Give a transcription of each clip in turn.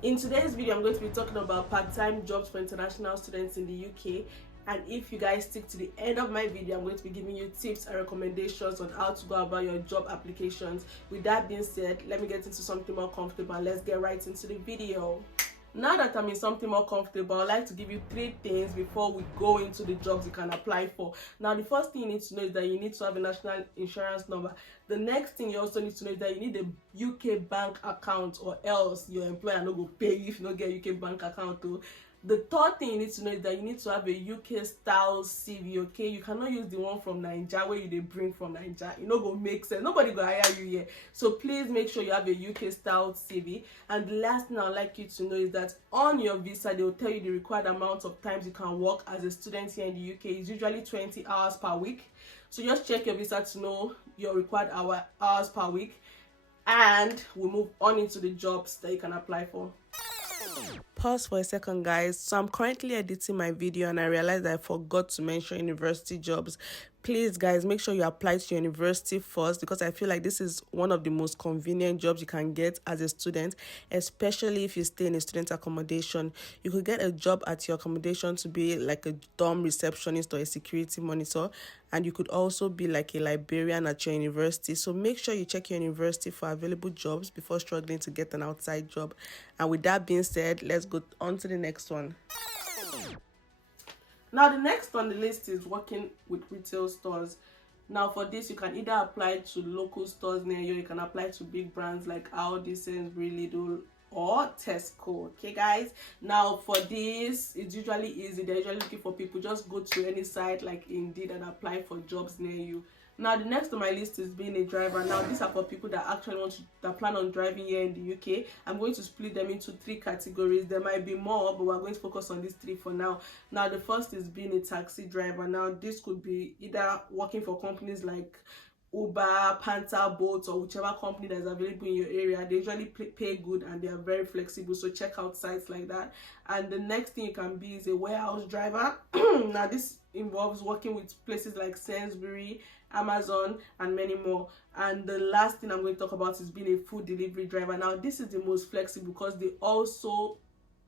In today's video, I'm going to be talking about part-time jobs for international students in the UK. And if you guys stick to the end of my video, I'm going to be giving you tips and recommendations on how to go about your job applications. With that being said, let me get into something more comfortable and let's get right into the video. Now that I'm in something more comfortable, I'd like to give you 3 things before we go into the jobs you can apply for. Now, the first thing you need to know is that you need to have a national insurance number. The next thing you also need to know is that you need a UK bank account, or else your employer no go pay you if you don't get a UK bank account too. The third thing you need to know is that you need to have a UK style CV, okay? You cannot use the one from Nigeria where you bring from Nigeria. It no go make sense. Nobody go hire you here. So please make sure you have a UK style CV. And the last thing I'd like you to know is that on your visa, they will tell you the required amount of times you can work as a student here in the UK. It's usually 20 hours per week. So just check your visa to know your required hours per week. And we'll move on into the jobs that you can apply for. Pause for a second, guys. So I'm currently editing my video and I realized I forgot to mention university jobs. Please, guys, make sure you apply to your university first, because I feel like this is one of the most convenient jobs you can get as a student, especially if you stay in a student accommodation. You could get a job at your accommodation to be like a dorm receptionist or a security monitor, and you could also be like a librarian at your university. So make sure you check your university for available jobs before struggling to get an outside job. And with that being said, let's go on to the next one. Now, the next on the list is working with retail stores. Now, for this, you can either apply to local stores near you, you can apply to big brands like Aldi, Sainsbury's, Lidl, or Tesco. Okay, guys. Now, for this, it's usually easy. They're usually looking for people. Just go to any site like Indeed and apply for jobs near you. Now, the next on my list is being a driver. Now, these are for people that actually that plan on driving here in the UK. I'm going to split them into 3 categories. There might be more, but we're going to focus on these 3 for now. Now, the first is being a taxi driver. Now, this could be either working for companies like Uber, Panther, Bolt, or whichever company that is available in your area. They usually pay good and they are very flexible, so check out sites like that. And the next thing you can be is a warehouse driver. Now, this involves working with places like Sainsbury's, Amazon, and many more. And the last thing I'm going to talk about is being a food delivery driver. Now, this is the most flexible because they also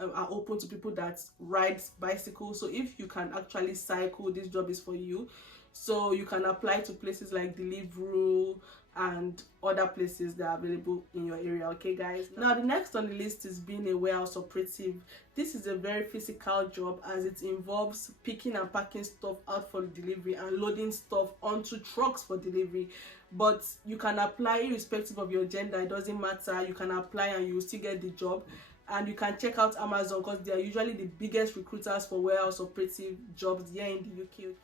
are open to people that ride bicycles. So if you can actually cycle, this job is for you. So you can apply to places like Deliveroo and other places that are available in your area. Okay, guys. Now, the next on the list is being a warehouse operative. This is a very physical job as it involves picking and packing stuff out for delivery and loading stuff onto trucks for delivery. But you can apply irrespective of your gender. It doesn't matter. You can apply and you will still get the job. And you can check out Amazon because they are usually the biggest recruiters for warehouse operative jobs here in the UK. Okay?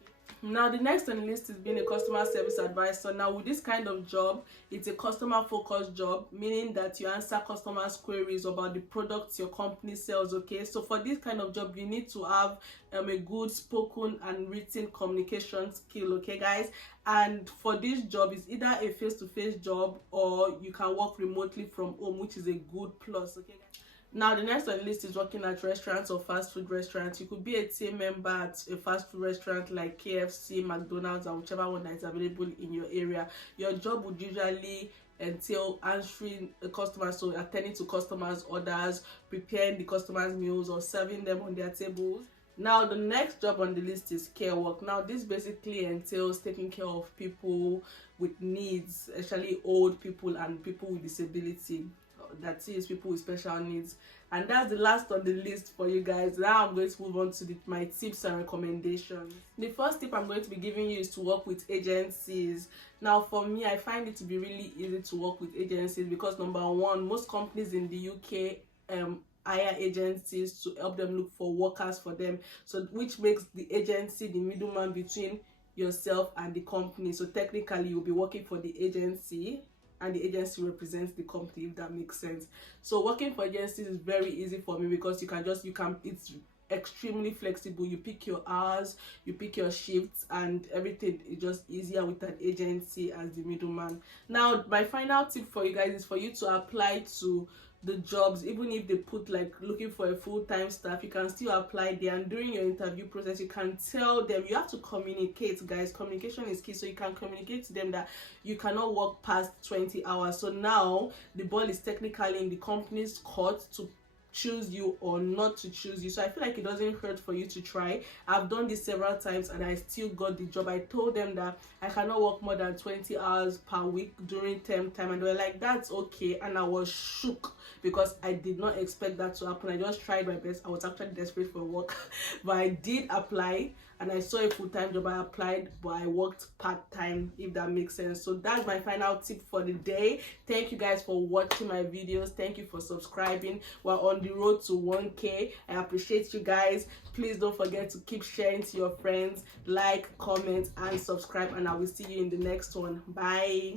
Now, the next on the list is being a customer service advisor. Now, with this kind of job, it's a customer focused job, meaning that you answer customers' queries about the products your company sells. Okay, so for this kind of job, you need to have a good spoken and written communication skill. Okay, guys. And for this job, it's either a face-to-face job or you can work remotely from home, which is a good plus. Okay, guys. Now, the next on the list is working at restaurants or fast food restaurants. You could be a team member at a fast food restaurant like KFC, McDonald's, or whichever one that is available in your area. Your job would usually entail answering a customer, so attending to customers' orders, preparing the customers' meals, or serving them on their tables. Now, the next job on the list is care work. Now, this basically entails taking care of people with needs, especially old people and people with disability. That is, people with special needs. And that's the last on the list for you guys. Now I'm going to move on to my tips and recommendations. The first tip I'm going to be giving you is to work with agencies. Now, for me, I find it to be really easy to work with agencies because, number one, most companies in the UK hire agencies to help them look for workers for them, so which makes the agency the middleman between yourself and the company. So technically, you'll be working for the agency and the agency represents the company, if that makes sense. So working for agencies is very easy for me because it's extremely flexible. You pick your hours, you pick your shifts, and everything is just easier with an agency as the middleman. Now, my final tip for you guys is for you to apply to the jobs. Even if they put like looking for a full-time staff, you can still apply there, and during your interview process you can tell them, you have to communicate, guys. Communication is key. So you can communicate to them that you cannot work past 20 hours. So now the ball is technically in the company's court to choose you or not to choose you. So I feel like it doesn't hurt for you to try. I've done this several times and I still got the job. I told them that I cannot work more than 20 hours per week during term time, and they were like, that's okay. And I was shook because I did not expect that to happen. I just tried my best. I was actually desperate for work but I did apply and I saw a full-time job. I applied, but I worked part-time, if that makes sense. So that's my final tip for the day. Thank you guys for watching my videos. Thank you for subscribing. We're on the road to 1K. I appreciate you guys. Please don't forget to keep sharing to your friends, like, comment, and subscribe, and I will see you in the next one. Bye.